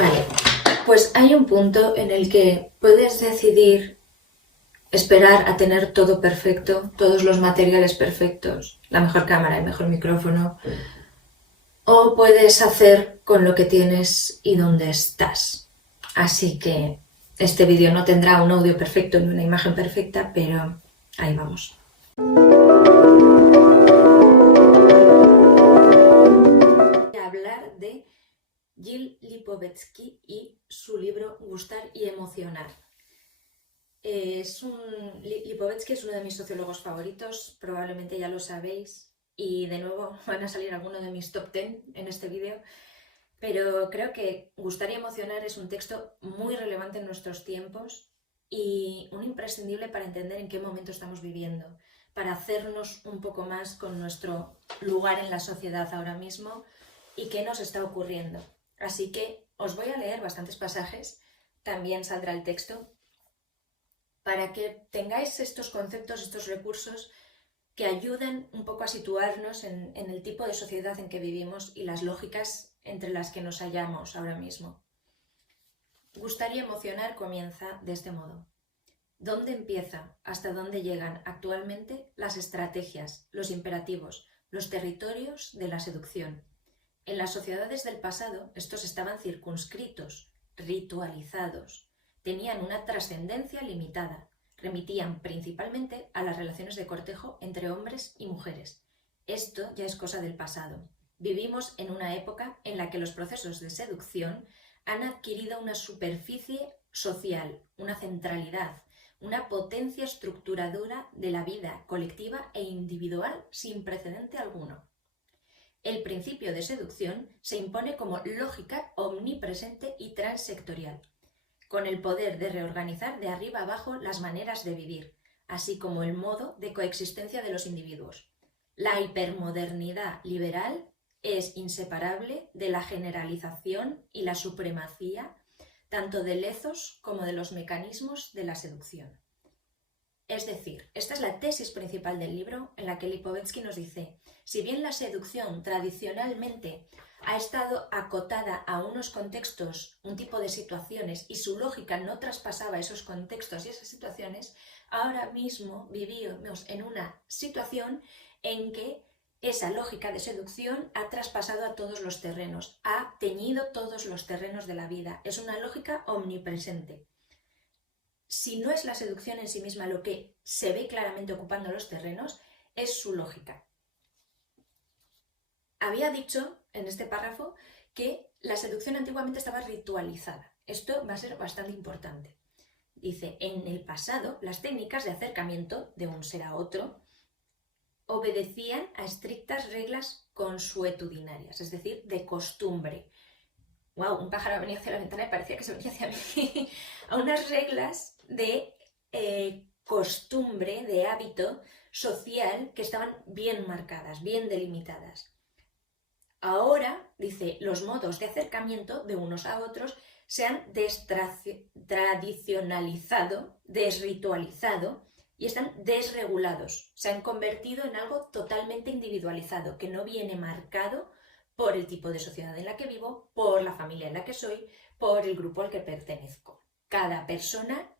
Vale, pues hay un punto en el que puedes decidir esperar a tener todo perfecto, todos los materiales perfectos, la mejor cámara, el mejor micrófono, o puedes hacer con lo que tienes y donde estás. Así que este vídeo no tendrá un audio perfecto ni una imagen perfecta, pero ahí vamos. Voy a hablar de Jill Lipovetsky y su libro Gustar y emocionar. Lipovetsky es uno de mis sociólogos favoritos, probablemente ya lo sabéis, y de nuevo van a salir algunos de mis top 10 en este vídeo, pero creo que Gustar y emocionar es un texto muy relevante en nuestros tiempos y un imprescindible para entender en qué momento estamos viviendo, para hacernos un poco más con nuestro lugar en la sociedad ahora mismo y qué nos está ocurriendo. Así que os voy a leer bastantes pasajes, también saldrá el texto, para que tengáis estos conceptos, estos recursos que ayuden un poco a situarnos en el tipo de sociedad en que vivimos y las lógicas entre las que nos hallamos ahora mismo. Gustar y emocionar comienza de este modo. ¿Dónde empieza, hasta dónde llegan actualmente las estrategias, los imperativos, los territorios de la seducción? En las sociedades del pasado estos estaban circunscritos, ritualizados, tenían una trascendencia limitada, remitían principalmente a las relaciones de cortejo entre hombres y mujeres. Esto ya es cosa del pasado. Vivimos en una época en la que los procesos de seducción han adquirido una superficie social, una centralidad, una potencia estructuradora de la vida colectiva e individual sin precedente alguno. El principio de seducción se impone como lógica omnipresente y transsectorial, con el poder de reorganizar de arriba abajo las maneras de vivir, así como el modo de coexistencia de los individuos. La hipermodernidad liberal es inseparable de la generalización y la supremacía tanto del ethos como de los mecanismos de la seducción. Es decir, esta es la tesis principal del libro en la que Lipovetsky nos dice: si bien la seducción tradicionalmente ha estado acotada a unos contextos, un tipo de situaciones, y su lógica no traspasaba esos contextos y esas situaciones, ahora mismo vivimos en una situación en que esa lógica de seducción ha traspasado a todos los terrenos, ha teñido todos los terrenos de la vida. Es una lógica omnipresente. Si no es la seducción en sí misma lo que se ve claramente ocupando los terrenos, es su lógica. Había dicho en este párrafo que la seducción antiguamente estaba ritualizada. Esto va a ser bastante importante. Dice, en el pasado, las técnicas de acercamiento de un ser a otro obedecían a estrictas reglas consuetudinarias, es decir, de costumbre. ¡Wow! Un pájaro venía hacia la ventana y parecía que se venía hacia mí. A unas reglas de costumbre, de hábito social que estaban bien marcadas, bien delimitadas. Ahora, dice, los modos de acercamiento de unos a otros se han destradicionalizado, desritualizado y están desregulados. Se han convertido en algo totalmente individualizado, que no viene marcado por el tipo de sociedad en la que vivo, por la familia en la que soy, por el grupo al que pertenezco. Cada persona,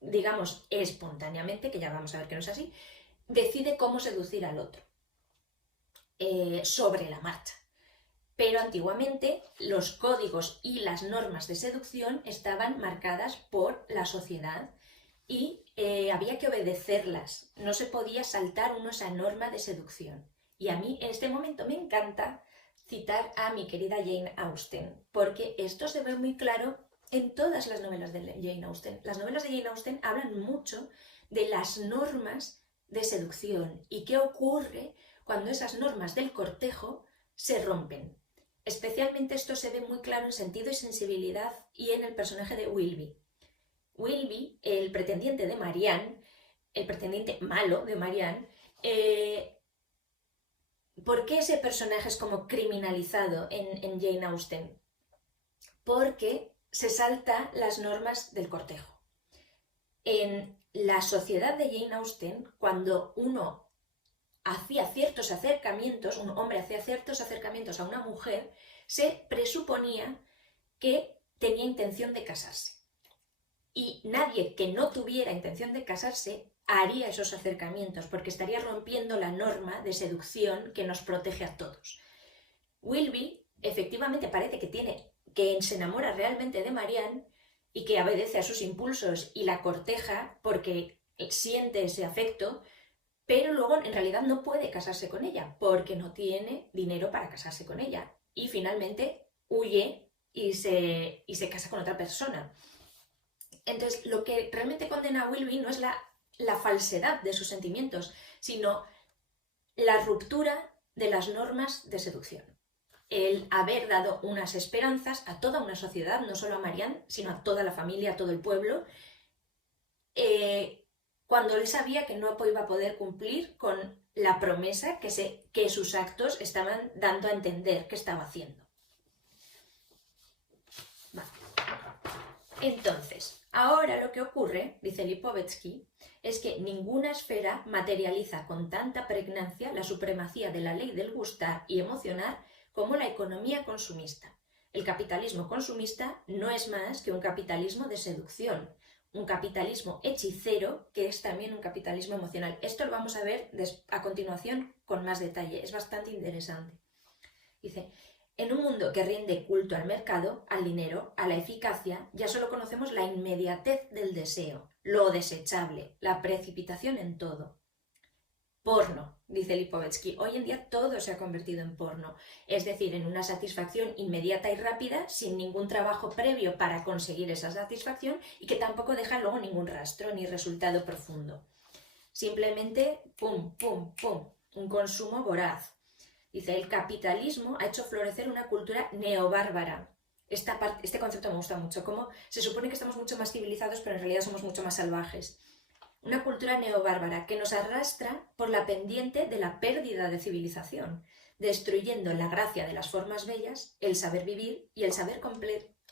digamos, espontáneamente, que ya vamos a ver que no es así, decide cómo seducir al otro sobre la marcha. Pero antiguamente los códigos y las normas de seducción estaban marcadas por la sociedad y había que obedecerlas. No se podía saltar uno esa norma de seducción. Y a mí en este momento me encanta citar a mi querida Jane Austen, porque esto se ve muy claro en todas las novelas de Jane Austen. Las novelas de Jane Austen hablan mucho de las normas de seducción y qué ocurre cuando esas normas del cortejo se rompen. Especialmente esto se ve muy claro en Sentido y Sensibilidad y en el personaje de Wilby. Wilby, el pretendiente de Marianne, el pretendiente malo de Marianne, ¿por qué ese personaje es como criminalizado en Jane Austen? Porque se salta las normas del cortejo. En la sociedad de Jane Austen, cuando uno hacía ciertos acercamientos, un hombre hacía ciertos acercamientos a una mujer, se presuponía que tenía intención de casarse. Y nadie que no tuviera intención de casarse haría esos acercamientos, porque estaría rompiendo la norma de seducción que nos protege a todos. Wilby efectivamente parece que se enamora realmente de Marianne y que obedece a sus impulsos y la corteja porque siente ese afecto, pero luego en realidad no puede casarse con ella porque no tiene dinero para casarse con ella. Y finalmente huye y se casa con otra persona. Entonces, lo que realmente condena a Wilby no es la falsedad de sus sentimientos, sino la ruptura de las normas de seducción. El haber dado unas esperanzas a toda una sociedad, no solo a Marianne, sino a toda la familia, a todo el pueblo, cuando él sabía que no iba a poder cumplir con la promesa que sus actos estaban dando a entender que estaba haciendo. Vale. Entonces, ahora lo que ocurre, dice Lipovetsky, es que ninguna esfera materializa con tanta pregnancia la supremacía de la ley del gustar y emocionar como la economía consumista. El capitalismo consumista no es más que un capitalismo de seducción, un capitalismo hechicero que es también un capitalismo emocional. Esto lo vamos a ver a continuación con más detalle, es bastante interesante. Dice, en un mundo que rinde culto al mercado, al dinero, a la eficacia, ya solo conocemos la inmediatez del deseo, lo desechable, la precipitación en todo. Porno, dice Lipovetsky. Hoy en día todo se ha convertido en porno, es decir, en una satisfacción inmediata y rápida, sin ningún trabajo previo para conseguir esa satisfacción y que tampoco deja luego ningún rastro ni resultado profundo. Simplemente, pum, pum, pum, un consumo voraz. Dice, el capitalismo ha hecho florecer una cultura neobárbara. Este concepto me gusta mucho, como se supone que estamos mucho más civilizados, pero en realidad somos mucho más salvajes. Una cultura neobárbara que nos arrastra por la pendiente de la pérdida de civilización, destruyendo la gracia de las formas bellas, el saber vivir y el saber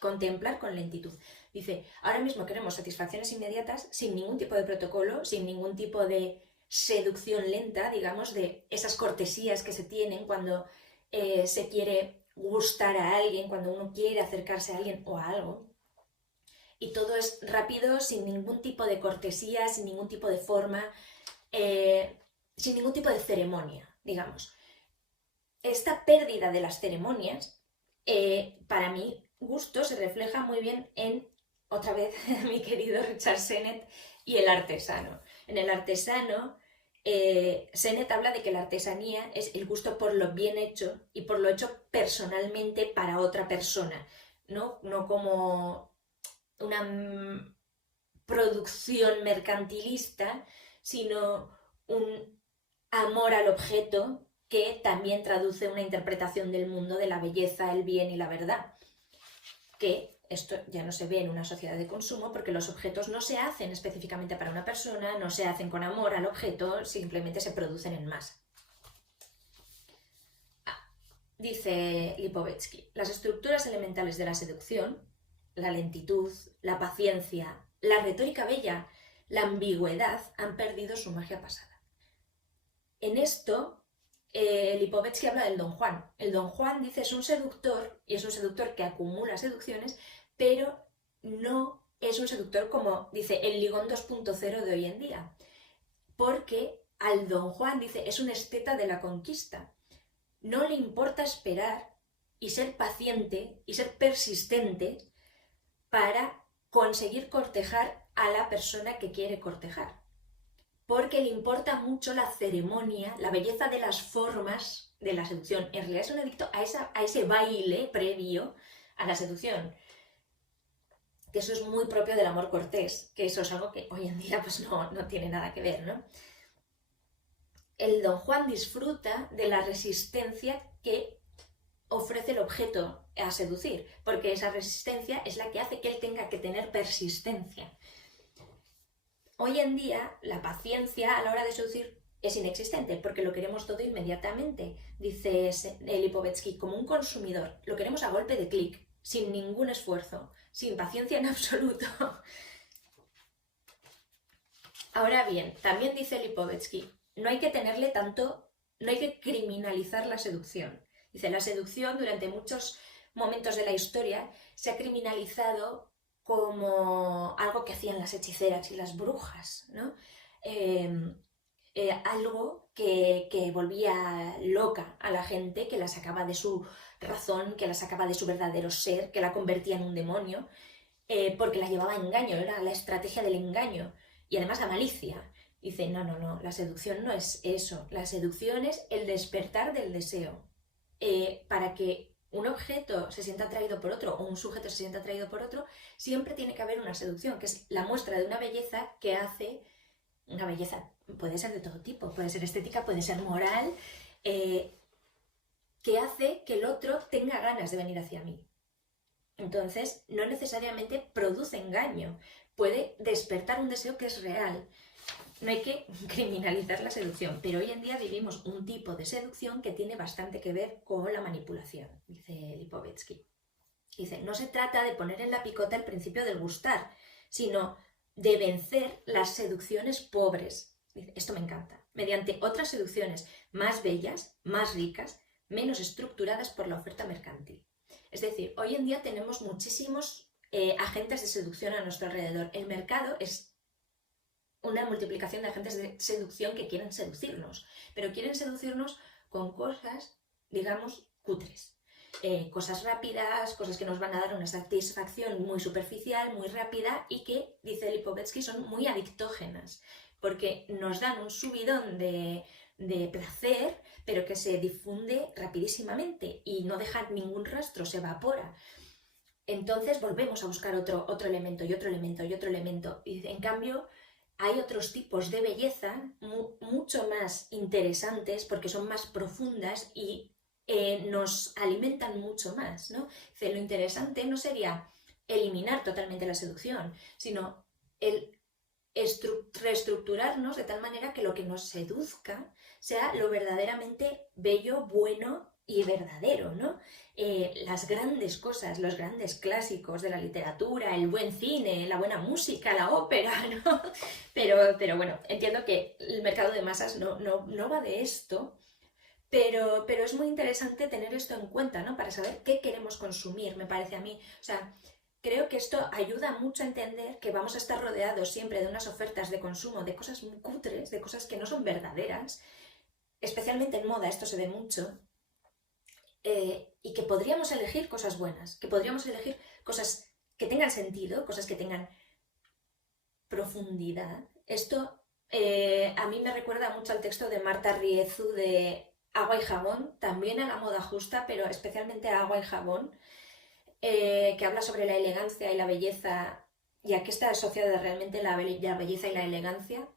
contemplar con lentitud. Dice, ahora mismo queremos satisfacciones inmediatas sin ningún tipo de protocolo, sin ningún tipo de seducción lenta, digamos, de esas cortesías que se tienen cuando se quiere gustar a alguien, cuando uno quiere acercarse a alguien o a algo. Y todo es rápido, sin ningún tipo de cortesía, sin ningún tipo de forma, sin ningún tipo de ceremonia, digamos. Esta pérdida de las ceremonias, para mi gusto, se refleja muy bien en, otra vez, mi querido Richard Sennett y el artesano. En el artesano, Sennett habla de que la artesanía es el gusto por lo bien hecho y por lo hecho personalmente para otra persona, no como una producción mercantilista, sino un amor al objeto que también traduce una interpretación del mundo de la belleza, el bien y la verdad. Que esto ya no se ve en una sociedad de consumo porque los objetos no se hacen específicamente para una persona, no se hacen con amor al objeto, simplemente se producen en masa. Dice Lipovetsky, las estructuras elementales de la seducción, la lentitud, la paciencia, la retórica bella, la ambigüedad han perdido su magia pasada. En esto, Lipovetsky habla del Don Juan. El Don Juan, dice, es un seductor, y es un seductor que acumula seducciones, pero no es un seductor como, dice, el ligón 2.0 de hoy en día. Porque al Don Juan, dice, es un esteta de la conquista. No le importa esperar y ser paciente y ser persistente para conseguir cortejar a la persona que quiere cortejar. Porque le importa mucho la ceremonia, la belleza de las formas de la seducción. En realidad es un adicto a ese baile previo a la seducción. Que eso es muy propio del amor cortés, que eso es algo que hoy en día pues no tiene nada que ver, ¿no? El Don Juan disfruta de la resistencia que ofrece el objeto a seducir, porque esa resistencia es la que hace que él tenga que tener persistencia. Hoy en día, la paciencia a la hora de seducir es inexistente, porque lo queremos todo inmediatamente, dice Lipovetsky, como un consumidor. Lo queremos a golpe de clic, sin ningún esfuerzo, sin paciencia en absoluto. Ahora bien, también dice Lipovetsky, no hay que criminalizar la seducción. Dice, la seducción durante muchos momentos de la historia se ha criminalizado como algo que hacían las hechiceras y las brujas, ¿no? Algo que volvía loca a la gente, que la sacaba de su razón, que la sacaba de su verdadero ser, que la convertía en un demonio, porque la llevaba a engaño, era la estrategia del engaño y además la malicia. Dice, no, no, no, la seducción no es eso, la seducción es el despertar del deseo. Para que un objeto se sienta atraído por otro o un sujeto se sienta atraído por otro, siempre tiene que haber una seducción, que es la muestra de una belleza que hace, una belleza puede ser de todo tipo, puede ser estética, puede ser moral, que hace que el otro tenga ganas de venir hacia mí. Entonces, no necesariamente produce engaño, puede despertar un deseo que es real. No hay que criminalizar la seducción, pero hoy en día vivimos un tipo de seducción que tiene bastante que ver con la manipulación, dice Lipovetsky. Dice, no se trata de poner en la picota el principio del gustar, sino de vencer las seducciones pobres. Dice, esto me encanta. Mediante otras seducciones más bellas, más ricas, menos estructuradas por la oferta mercantil. Es decir, hoy en día tenemos muchísimos agentes de seducción a nuestro alrededor. El mercado es una multiplicación de agentes de seducción que quieren seducirnos, pero quieren seducirnos con cosas, digamos, cutres. Cosas rápidas, cosas que nos van a dar una satisfacción muy superficial, muy rápida y que, dice Lipovetsky, son muy adictógenas, porque nos dan un subidón de placer, pero que se difunde rapidísimamente y no deja ningún rastro, se evapora. Entonces volvemos a buscar otro elemento y otro elemento y otro elemento. Y en cambio, hay otros tipos de belleza mucho más interesantes porque son más profundas y nos alimentan mucho más, ¿no? Lo interesante no sería eliminar totalmente la seducción, sino el reestructurarnos de tal manera que lo que nos seduzca sea lo verdaderamente bello, bueno y verdadero, ¿no? Las grandes cosas, los grandes clásicos de la literatura, el buen cine, la buena música, la ópera, ¿no? Pero bueno, entiendo que el mercado de masas no va de esto, pero es muy interesante tener esto en cuenta, ¿no? Para saber qué queremos consumir, me parece a mí. O sea, creo que esto ayuda mucho a entender que vamos a estar rodeados siempre de unas ofertas de consumo, de cosas muy cutres, de cosas que no son verdaderas, especialmente en moda, esto se ve mucho, y que podríamos elegir cosas buenas, que podríamos elegir cosas que tengan sentido, cosas que tengan profundidad. Esto a mí me recuerda mucho al texto de Marta Riezu de Agua y Jabón, también a la moda justa, pero especialmente a Agua y Jabón, que habla sobre la elegancia y la belleza, y a qué está asociada realmente la belleza y la elegancia,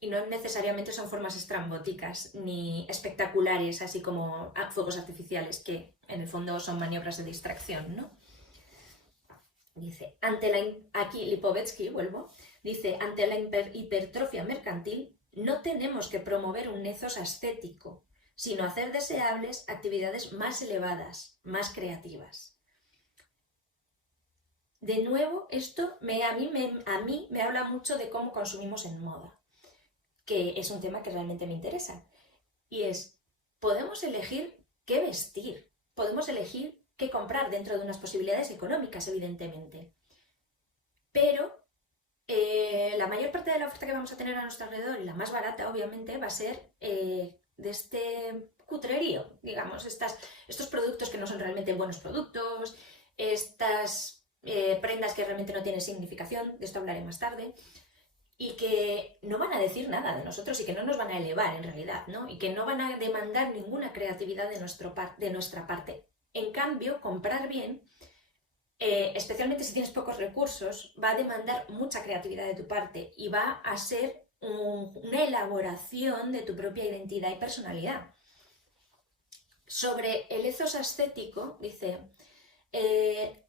y no necesariamente son formas estrambóticas ni espectaculares, así como fuegos artificiales, que en el fondo son maniobras de distracción, ¿no? Dice, aquí Lipovetsky, vuelvo, dice, ante la hipertrofia mercantil no tenemos que promover un ethos ascético, sino hacer deseables actividades más elevadas, más creativas. De nuevo, esto a mí me habla mucho de cómo consumimos en moda, que es un tema que realmente me interesa. Y es, podemos elegir qué vestir, podemos elegir qué comprar dentro de unas posibilidades económicas, evidentemente. Pero la mayor parte de la oferta que vamos a tener a nuestro alrededor, y la más barata, obviamente, va a ser de este cutrerío, digamos, estos productos que no son realmente buenos productos, estas prendas que realmente no tienen significación, de esto hablaré más tarde, y que no van a decir nada de nosotros y que no nos van a elevar en realidad, ¿no? Y que no van a demandar ninguna creatividad de nuestra parte. En cambio, comprar bien, especialmente si tienes pocos recursos, va a demandar mucha creatividad de tu parte y va a ser una elaboración de tu propia identidad y personalidad. Sobre el ethos ascético, dice,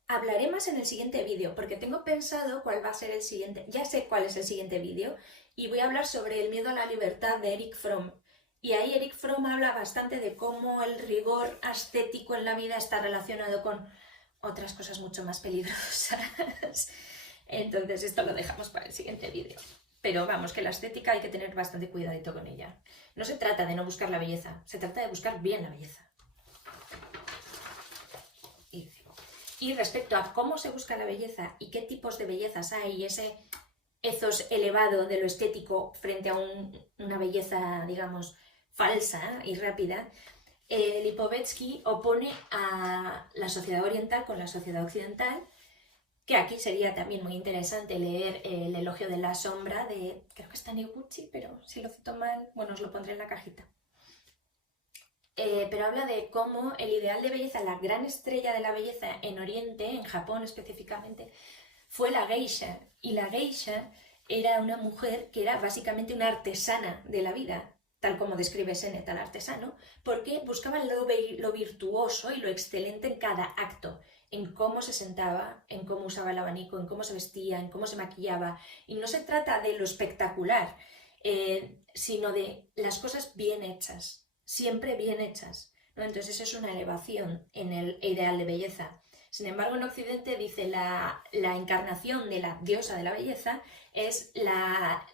hablaré más en el siguiente vídeo, porque tengo pensado cuál va a ser el siguiente, ya sé cuál es el siguiente vídeo, y voy a hablar sobre el miedo a la libertad de Erich Fromm. Y ahí Erich Fromm habla bastante de cómo el rigor ascético en la vida está relacionado con otras cosas mucho más peligrosas. Entonces esto lo dejamos para el siguiente vídeo. Pero vamos, que la estética hay que tener bastante cuidadito con ella. No se trata de no buscar la belleza, se trata de buscar bien la belleza. Y digo, Y respecto a cómo se busca la belleza y qué tipos de bellezas hay, y ese ethos elevado de lo estético frente a una belleza, digamos, falsa y rápida, Lipovetsky opone a la sociedad oriental con la sociedad occidental, que aquí sería también muy interesante leer el elogio de la sombra de, creo que está Taniguchi, pero si lo cito mal, bueno, os lo pondré en la cajita. Pero habla de cómo el ideal de belleza, la gran estrella de la belleza en Oriente, en Japón específicamente, fue la geisha. Y la geisha era una mujer que era básicamente una artesana de la vida, tal como describe Sennett al artesano, porque buscaba lo virtuoso y lo excelente en cada acto, en cómo se sentaba, en cómo usaba el abanico, en cómo se vestía, en cómo se maquillaba. Y no se trata de lo espectacular, sino de las cosas bien hechas, siempre bien hechas, ¿no? Entonces eso es una elevación en el ideal de belleza. Sin embargo, en Occidente dice la encarnación de la diosa de la belleza es la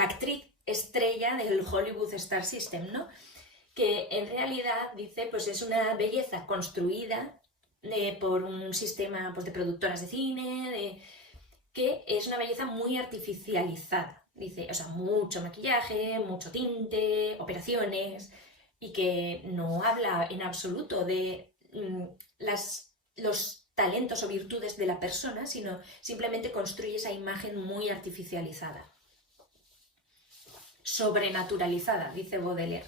actriz estrella del Hollywood Star System, ¿no? Que en realidad dice, pues es una belleza construida por un sistema, pues, de productoras de cine, que es una belleza muy artificializada. Dice, o sea, mucho maquillaje, mucho tinte, operaciones, y que no habla en absoluto de los talentos o virtudes de la persona, sino simplemente construye esa imagen muy artificializada. Sobrenaturalizada, dice Baudelaire.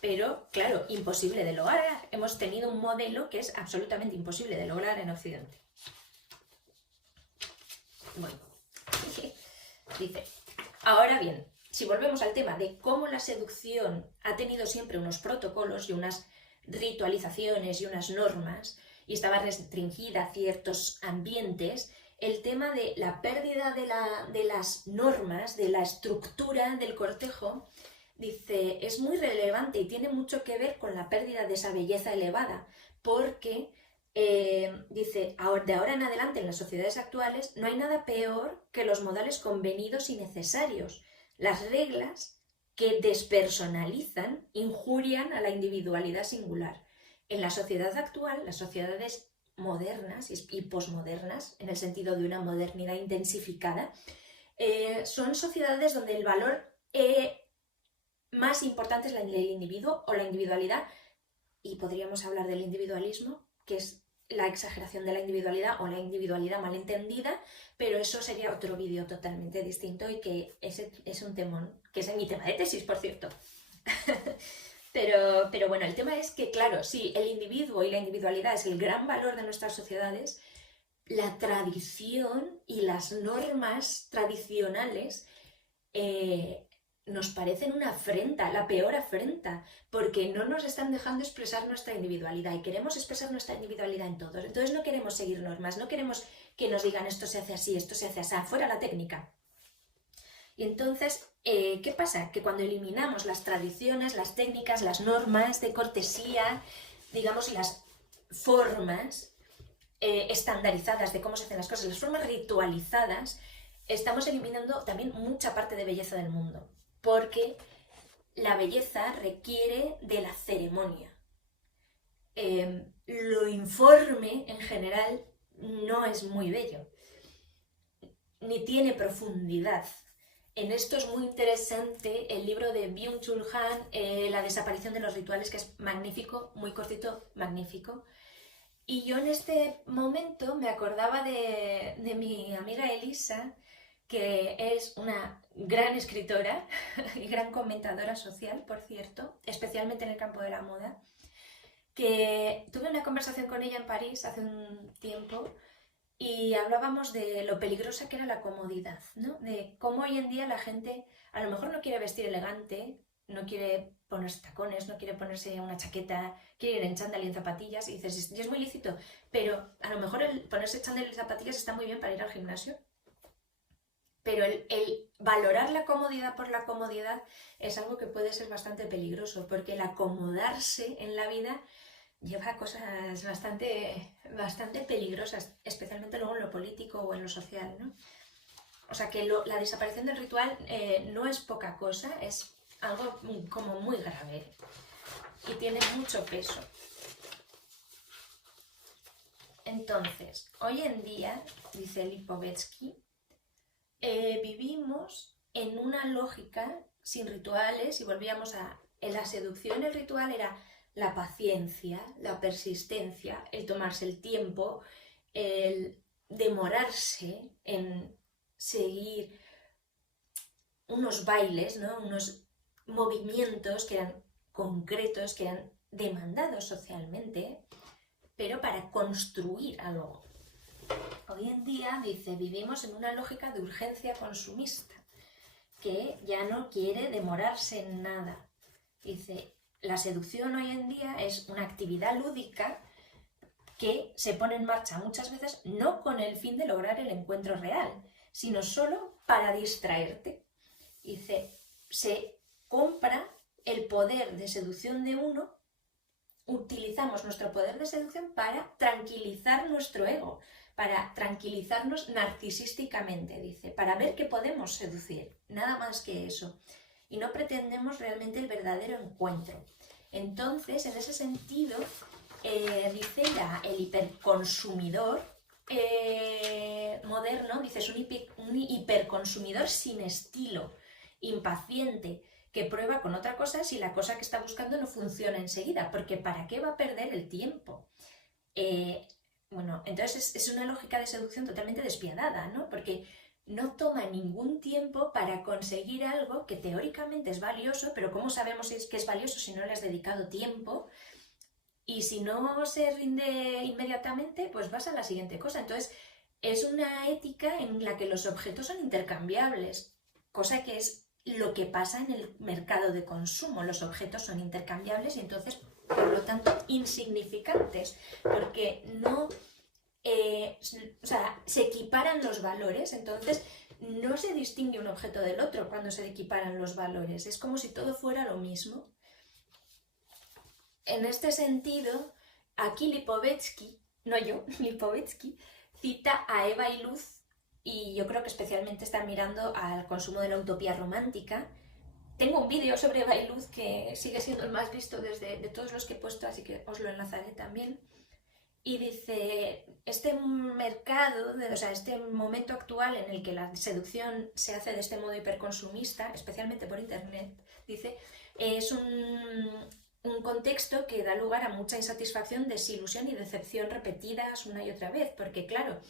Pero, claro, imposible de lograr. Hemos tenido un modelo que es absolutamente imposible de lograr en Occidente. Bueno, dice, ahora bien, si volvemos al tema de cómo la seducción ha tenido siempre unos protocolos y unas ritualizaciones y unas normas, y estaba restringida a ciertos ambientes, el tema de la pérdida de las normas, de la estructura del cortejo, dice, es muy relevante y tiene mucho que ver con la pérdida de esa belleza elevada, porque dice, de ahora en adelante en las sociedades actuales no hay nada peor que los modales convenidos y necesarios. Las reglas que despersonalizan, injurian a la individualidad singular. En la sociedad actual, las sociedades modernas y posmodernas, en el sentido de una modernidad intensificada, son sociedades donde el valor más importante es el individuo o la individualidad, y podríamos hablar del individualismo, que es la exageración de la individualidad o la individualidad malentendida, pero eso sería otro vídeo totalmente distinto y que ese es un temón, que es mi tema de tesis, por cierto. pero bueno, el tema es que, claro, si el individuo y la individualidad es el gran valor de nuestras sociedades, la tradición y las normas tradicionales nos parecen una afrenta, la peor afrenta, porque no nos están dejando expresar nuestra individualidad y queremos expresar nuestra individualidad en todos. Entonces no queremos seguir normas, no queremos que nos digan esto se hace así, esto se hace así, fuera la técnica. Y entonces, ¿qué pasa? Que cuando eliminamos las tradiciones, las técnicas, las normas de cortesía, digamos las formas estandarizadas de cómo se hacen las cosas, las formas ritualizadas, estamos eliminando también mucha parte de belleza del mundo, porque la belleza requiere de la ceremonia. Lo informe en general no es muy bello, ni tiene profundidad. En esto es muy interesante el libro de Byung-Chul Han, La desaparición de los rituales, que es magnífico, muy cortito, magnífico. Y yo en este momento me acordaba de mi amiga Elisa, que es una gran escritora y gran comentadora social, por cierto, especialmente en el campo de la moda, que tuve una conversación con ella en París hace un tiempo y hablábamos de lo peligrosa que era la comodidad, ¿no? De cómo hoy en día la gente a lo mejor no quiere vestir elegante, no quiere ponerse tacones, no quiere ponerse una chaqueta, quiere ir en chándal y en zapatillas, y dices, y es muy lícito, pero a lo mejor el ponerse chándal y zapatillas está muy bien para ir al gimnasio, pero el valorar la comodidad por la comodidad es algo que puede ser bastante peligroso, porque el acomodarse en la vida lleva a cosas bastante peligrosas, especialmente luego en lo político o en lo social, ¿no? O sea que la desaparición del ritual no es poca cosa, es algo como muy grave y tiene mucho peso. Entonces, hoy en día, dice Lipovetsky, vivimos en una lógica sin rituales y volvíamos a... En la seducción el ritual era la paciencia, la persistencia, el tomarse el tiempo, el demorarse en seguir unos bailes, ¿no? Unos movimientos que eran concretos, que eran demandados socialmente, pero para construir algo. Hoy en día, dice, vivimos en una lógica de urgencia consumista, que ya no quiere demorarse en nada. Dice, la seducción hoy en día es una actividad lúdica que se pone en marcha muchas veces no con el fin de lograr el encuentro real, sino solo para distraerte. Dice, se compra el poder de seducción de uno, utilizamos nuestro poder de seducción para tranquilizar nuestro ego, para tranquilizarnos narcisísticamente, dice, para ver que podemos seducir, nada más que eso. Y no pretendemos realmente el verdadero encuentro. Entonces, en ese sentido, dice el hiperconsumidor moderno, dice, es un hiperconsumidor sin estilo, impaciente, que prueba con otra cosa si la cosa que está buscando no funciona enseguida, porque ¿para qué va a perder el tiempo? Bueno, entonces es una lógica de seducción totalmente despiadada, ¿no? Porque no toma ningún tiempo para conseguir algo que teóricamente es valioso, pero ¿cómo sabemos que es valioso si no le has dedicado tiempo? Y si no se rinde inmediatamente, pues vas a la siguiente cosa. Entonces, es una ética en la que los objetos son intercambiables, cosa que es lo que pasa en el mercado de consumo. Los objetos son intercambiables y entonces, por lo tanto, insignificantes, porque no... se equiparan los valores, entonces no se distingue un objeto del otro cuando se equiparan los valores, es como si todo fuera lo mismo. En este sentido, aquí Lipovetsky, no yo, Lipovetsky, cita a Eva y Luz, y yo creo que especialmente está mirando al consumo de la utopía romántica. Tengo un vídeo sobre Eva y Luz que sigue siendo el más visto de todos los que he puesto, así que os lo enlazaré también. Y dice, este mercado, este momento actual en el que la seducción se hace de este modo hiperconsumista, especialmente por internet, dice, es un contexto que da lugar a mucha insatisfacción, desilusión y decepción repetidas una y otra vez, porque claro,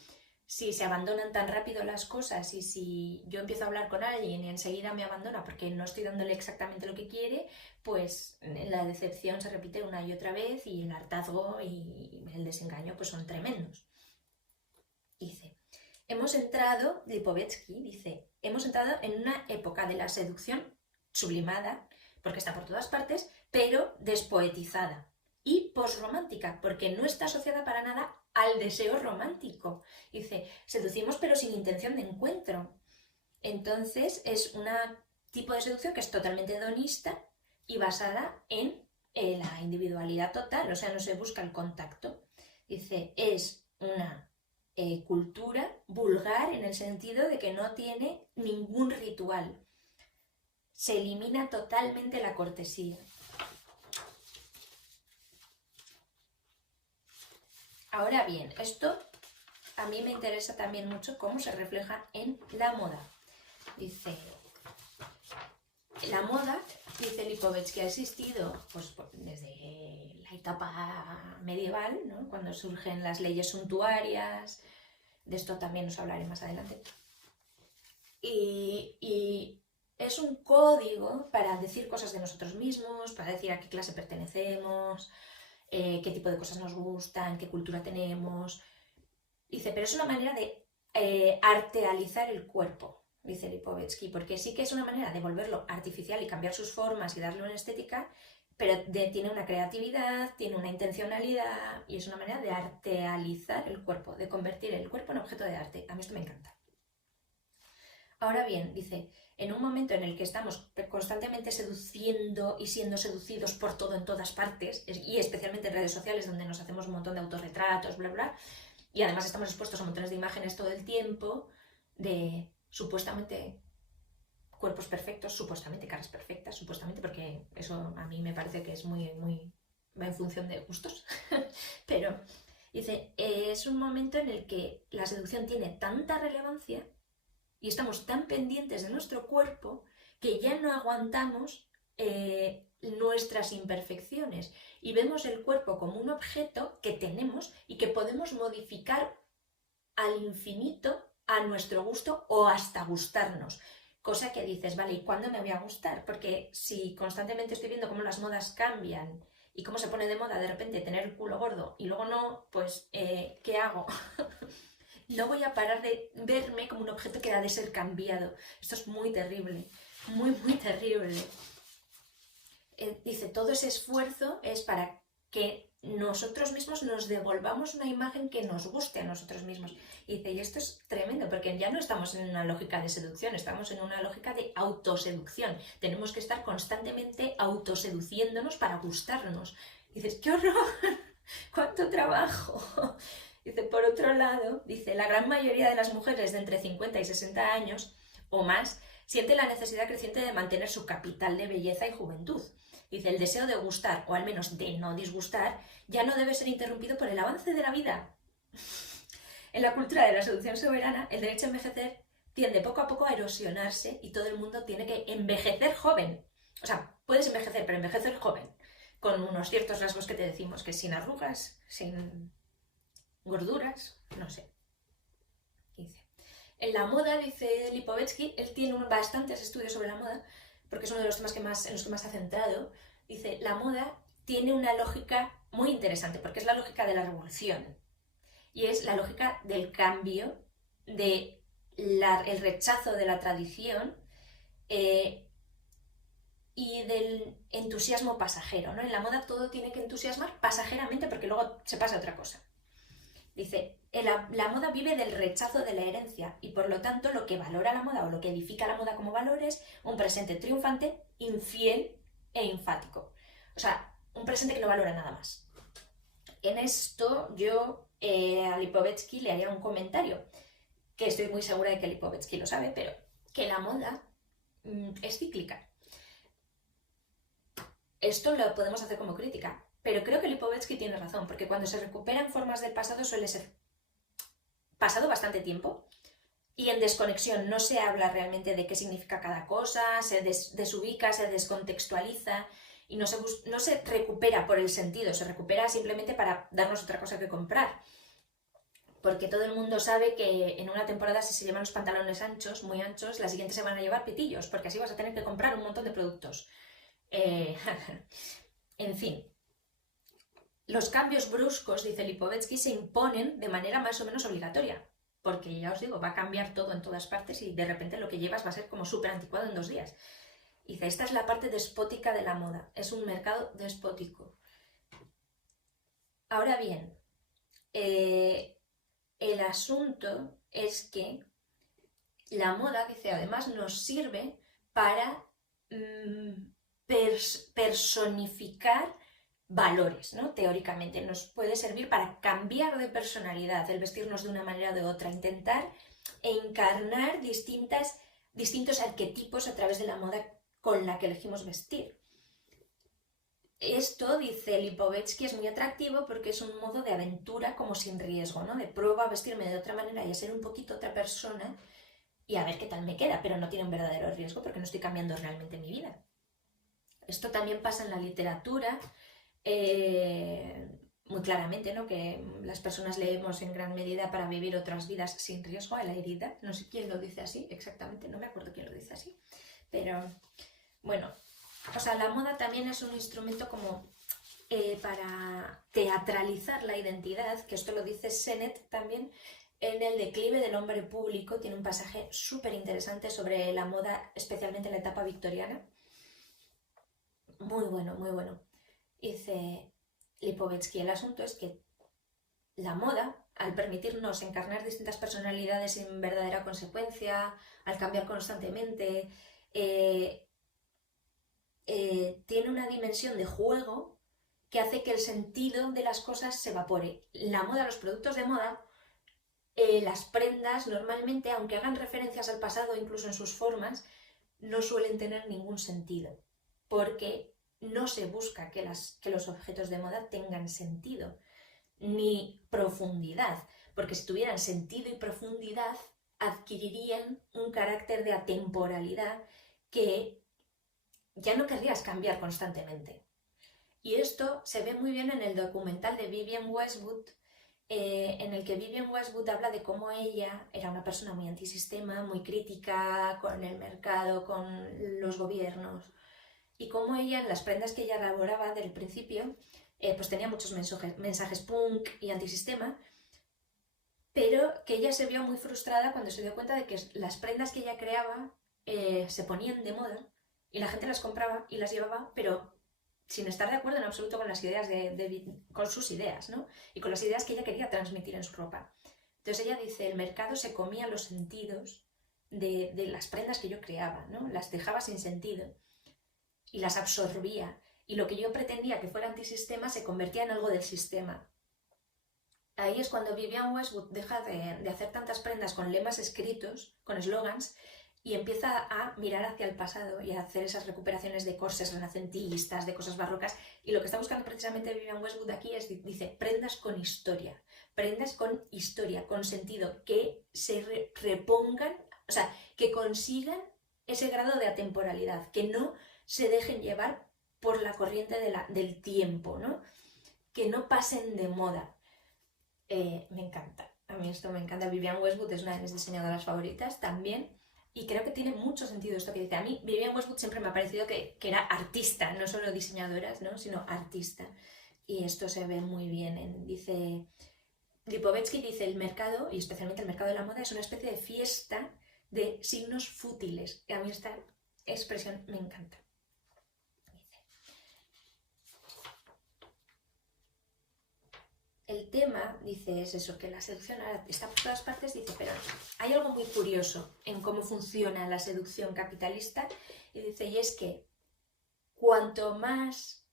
si se abandonan tan rápido las cosas y si yo empiezo a hablar con alguien y enseguida me abandona porque no estoy dándole exactamente lo que quiere, pues la decepción se repite una y otra vez y el hartazgo y el desengaño pues son tremendos. Dice, Lipovetsky dice, hemos entrado en una época de la seducción sublimada, porque está por todas partes, pero despoetizada y posromántica, porque no está asociada para nada al deseo romántico. Dice, seducimos pero sin intención de encuentro. Entonces es un tipo de seducción que es totalmente hedonista y basada en la individualidad total, o sea, no se busca el contacto. Dice, es una cultura vulgar en el sentido de que no tiene ningún ritual. Se elimina totalmente la cortesía. Ahora bien, esto a mí me interesa también mucho cómo se refleja en la moda. Dice, la moda, dice Lipovetsky, ha existido pues, desde la etapa medieval, ¿no? Cuando surgen las leyes suntuarias, de esto también os hablaré más adelante. Y es un código para decir cosas de nosotros mismos, para decir a qué clase pertenecemos, qué tipo de cosas nos gustan, qué cultura tenemos. Dice, pero es una manera de artealizar el cuerpo, dice Lipovetsky, porque sí que es una manera de volverlo artificial y cambiar sus formas y darle una estética, pero tiene una creatividad, tiene una intencionalidad y es una manera de artealizar el cuerpo, de convertir el cuerpo en objeto de arte. A mí esto me encanta. Ahora bien, dice, en un momento en el que estamos constantemente seduciendo y siendo seducidos por todo en todas partes, y especialmente en redes sociales donde nos hacemos un montón de autorretratos, bla, bla, y además estamos expuestos a montones de imágenes todo el tiempo de supuestamente cuerpos perfectos, supuestamente caras perfectas, supuestamente, porque eso a mí me parece que es muy, muy va en función de gustos, pero Dice, es un momento en el que la seducción tiene tanta relevancia y estamos tan pendientes de nuestro cuerpo que ya no aguantamos nuestras imperfecciones y vemos el cuerpo como un objeto que tenemos y que podemos modificar al infinito a nuestro gusto o hasta gustarnos. Cosa que dices, vale, ¿y cuándo me voy a gustar? Porque si constantemente estoy viendo cómo las modas cambian y cómo se pone de moda de repente tener el culo gordo y luego no, pues ¿qué hago? No voy a parar de verme como un objeto que ha de ser cambiado. Esto es muy terrible, muy, muy terrible. Dice, todo ese esfuerzo es para que nosotros mismos nos devolvamos una imagen que nos guste a nosotros mismos. Y dice, y esto es tremendo, porque ya no estamos en una lógica de seducción, estamos en una lógica de autoseducción. Tenemos que estar constantemente autoseduciéndonos para gustarnos. Y dices, ¡qué horror! ¡Cuánto trabajo! Dice, por otro lado, dice, la gran mayoría de las mujeres de entre 50 y 60 años o más siente la necesidad creciente de mantener su capital de belleza y juventud. Dice, el deseo de gustar, o al menos de no disgustar, ya no debe ser interrumpido por el avance de la vida. En la cultura de la seducción soberana, el derecho a envejecer tiende poco a poco a erosionarse y todo el mundo tiene que envejecer joven. O sea, puedes envejecer, pero envejecer joven, con unos ciertos rasgos que te decimos, que sin arrugas, sin gorduras, no sé. Dice, en la moda, dice Lipovetsky, él tiene bastantes estudios sobre la moda, porque es uno de los temas en los que más ha centrado. Dice, la moda tiene una lógica muy interesante, porque es la lógica de la revolución. Y es la lógica del cambio, el rechazo de la tradición y del entusiasmo pasajero, ¿no? En la moda todo tiene que entusiasmar pasajeramente porque luego se pasa a otra cosa. Dice, la moda vive del rechazo de la herencia y por lo tanto lo que valora la moda o lo que edifica la moda como valor es un presente triunfante, infiel e enfático. O sea, un presente que no valora nada más. En esto yo a Lipovetsky le haría un comentario, que estoy muy segura de que Lipovetsky lo sabe, pero que la moda es cíclica. Esto lo podemos hacer como crítica, pero creo que Lipovetsky tiene razón, porque cuando se recuperan formas del pasado suele ser pasado bastante tiempo y en desconexión no se habla realmente de qué significa cada cosa, se desubica, se descontextualiza y no se recupera por el sentido, se recupera simplemente para darnos otra cosa que comprar. Porque todo el mundo sabe que en una temporada si se llevan los pantalones anchos, muy anchos, la siguiente se van a llevar pitillos, porque así vas a tener que comprar un montón de productos. En fin, los cambios bruscos, dice Lipovetsky, se imponen de manera más o menos obligatoria, porque ya os digo, va a cambiar todo en todas partes y de repente lo que llevas va a ser como súper anticuado en 2 días. Dice, esta es la parte despótica de la moda, es un mercado despótico. Ahora bien, el asunto es que la moda, dice, además nos sirve para personificar valores, ¿no? Teóricamente nos puede servir para cambiar de personalidad, el vestirnos de una manera o de otra, intentar encarnar distintos arquetipos a través de la moda con la que elegimos vestir. Esto, dice Lipovetsky, es muy atractivo porque es un modo de aventura como sin riesgo, ¿no? De prueba a vestirme de otra manera y a ser un poquito otra persona y a ver qué tal me queda, pero no tiene un verdadero riesgo porque no estoy cambiando realmente mi vida. Esto también pasa en la literatura, muy claramente, ¿no? Que las personas leemos en gran medida para vivir otras vidas sin riesgo a la herida. No sé quién lo dice así exactamente, no me acuerdo quién lo dice así, pero bueno, o sea, la moda también es un instrumento como para teatralizar la identidad, que esto lo dice Sennett también en El declive del hombre público, tiene un pasaje súper interesante sobre la moda, especialmente en la etapa victoriana. Muy bueno, muy bueno. Dice Lipovetsky, el asunto es que la moda, al permitirnos encarnar distintas personalidades sin verdadera consecuencia, al cambiar constantemente, tiene una dimensión de juego que hace que el sentido de las cosas se evapore. La moda, los productos de moda, las prendas normalmente, aunque hagan referencias al pasado incluso en sus formas, no suelen tener ningún sentido, porque no se busca que los objetos de moda tengan sentido. ni profundidad, porque si tuvieran sentido y profundidad adquirirían un carácter de atemporalidad que ya no querrías cambiar constantemente. Y esto se ve muy bien en el documental de Vivienne Westwood, en el que Vivienne Westwood habla de cómo ella era una persona muy antisistema, muy crítica con el mercado, con los gobiernos, y cómo ella, en las prendas que ella elaboraba del principio, pues tenía muchos mensajes punk y antisistema, pero que ella se vio muy frustrada cuando se dio cuenta de que las prendas que ella creaba se ponían de moda y la gente las compraba y las llevaba, pero sin estar de acuerdo en absoluto con las ideas con sus ideas, ¿no? Y con las ideas que ella quería transmitir en su ropa. Entonces ella dice, el mercado se comía los sentidos de las prendas que yo creaba, ¿no? Las dejaba sin sentido y las absorbía. Y lo que yo pretendía que fuera antisistema se convertía en algo del sistema. Ahí es cuando Vivienne Westwood deja de hacer tantas prendas con lemas escritos, con eslogans, y empieza a mirar hacia el pasado y a hacer esas recuperaciones de corsés renacentistas, de cosas barrocas. Y lo que está buscando precisamente Vivienne Westwood aquí es, dice, prendas con historia, con sentido, que se repongan, o sea, que consigan ese grado de atemporalidad, que no se dejen llevar por la corriente del tiempo, ¿no? Que no pasen de moda. Me encanta, a mí esto me encanta. Vivienne Westwood es una de mis diseñadoras favoritas también, y creo que tiene mucho sentido esto que dice. A mí Vivienne Westwood siempre me ha parecido que era artista, no solo diseñadora, ¿no? Sino artista, y esto se ve muy bien. Dice Lipovetsky, dice, el mercado, y especialmente el mercado de la moda, es una especie de fiesta de signos fútiles, y a mí esta expresión me encanta. El tema, dice, es eso, que la seducción está por todas partes, dice, pero hay algo muy curioso en cómo funciona la seducción capitalista, y dice, y es que cuanto más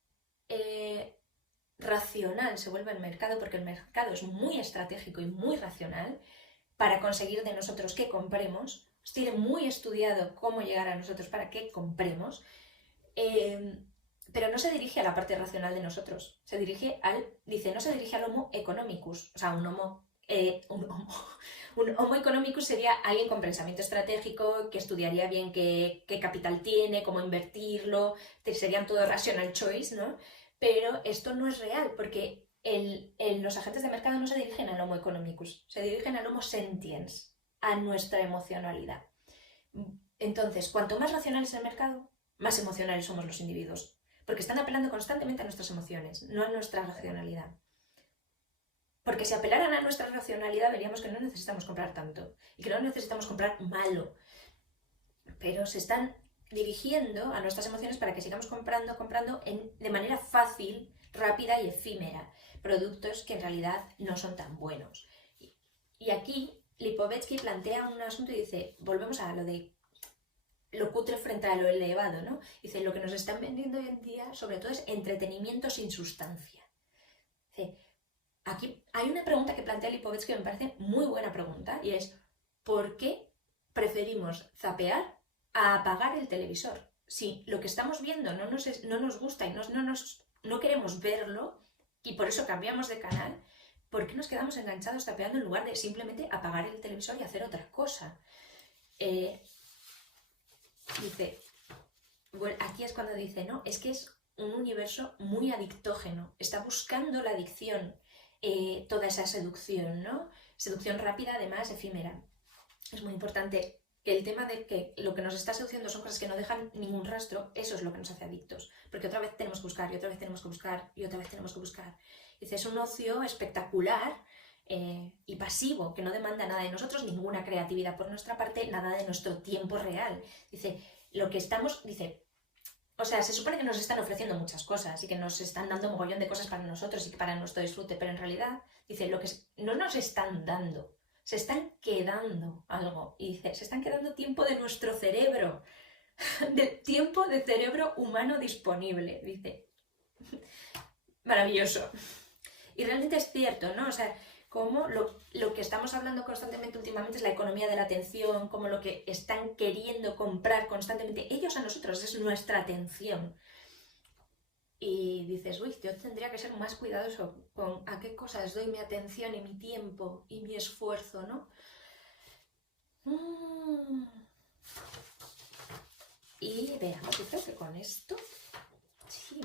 racional se vuelve el mercado, porque el mercado es muy estratégico y muy racional para conseguir de nosotros que compremos, tiene muy estudiado cómo llegar a nosotros para que compremos, pero no se dirige a la parte racional de nosotros, no se dirige al homo economicus, o sea, un homo economicus sería alguien con pensamiento estratégico, que estudiaría bien qué capital tiene, cómo invertirlo, serían todo rational choice, ¿no? Pero esto no es real, porque los agentes de mercado no se dirigen al homo economicus, se dirigen al homo sentiens, a nuestra emocionalidad. Entonces, cuanto más racional es el mercado, más emocionales somos los individuos, porque están apelando constantemente a nuestras emociones, no a nuestra racionalidad. Porque si apelaran a nuestra racionalidad, veríamos que no necesitamos comprar tanto y que no necesitamos comprar malo. Pero se están dirigiendo a nuestras emociones para que sigamos comprando de manera fácil, rápida y efímera productos que en realidad no son tan buenos. Y aquí Lipovetsky plantea un asunto y dice, volvemos a lo de lo cutre frente a lo elevado, ¿no? Dice, lo que nos están vendiendo hoy en día, sobre todo, es entretenimiento sin sustancia. Dice, aquí hay una pregunta que plantea Lipovetsky que me parece muy buena pregunta, y es, ¿por qué preferimos zapear a apagar el televisor? Si lo que estamos viendo no nos gusta y no queremos verlo, y por eso cambiamos de canal, ¿por qué nos quedamos enganchados zapeando en lugar de simplemente apagar el televisor y hacer otra cosa? Dice, bueno, aquí es cuando dice, no, es que es un universo muy adictógeno, está buscando la adicción, toda esa seducción, ¿no? Seducción rápida, además efímera. Es muy importante que el tema de que lo que nos está seduciendo son cosas que no dejan ningún rastro, eso es lo que nos hace adictos, porque otra vez tenemos que buscar, y otra vez tenemos que buscar, y otra vez tenemos que buscar. Dice, es un ocio espectacular y pasivo, que no demanda nada de nosotros, ninguna creatividad por nuestra parte, nada de nuestro tiempo real. Dice, lo que estamos, dice, o sea, se supone que nos están ofreciendo muchas cosas y que nos están dando un mogollón de cosas para nosotros y para nuestro disfrute, pero en realidad, dice, lo que no nos están dando, se están quedando algo. Y dice, se están quedando tiempo de nuestro cerebro, tiempo de cerebro humano disponible, dice. Maravilloso. Y realmente es cierto, ¿no? O sea, como lo que estamos hablando constantemente últimamente es la economía de la atención, como lo que están queriendo comprar constantemente ellos a nosotros es nuestra atención. y dices, uy, yo tendría que ser más cuidadoso con a qué cosas doy mi atención y mi tiempo y mi esfuerzo, ¿no? Y veamos, yo creo que con esto, sí.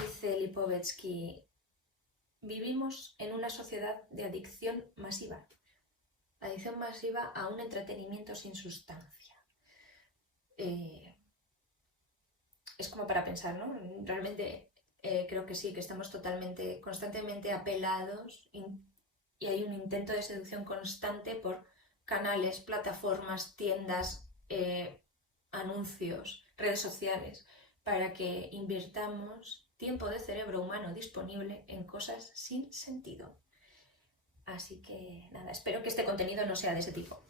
Dice Lipovetsky, vivimos en una sociedad de adicción masiva a un entretenimiento sin sustancia. Es como para pensar, ¿no? Realmente creo que sí, que estamos constantemente apelados y hay un intento de seducción constante por canales, plataformas, tiendas, anuncios, redes sociales, para que invirtamos tiempo de cerebro humano disponible en cosas sin sentido. Así que nada, espero que este contenido no sea de ese tipo.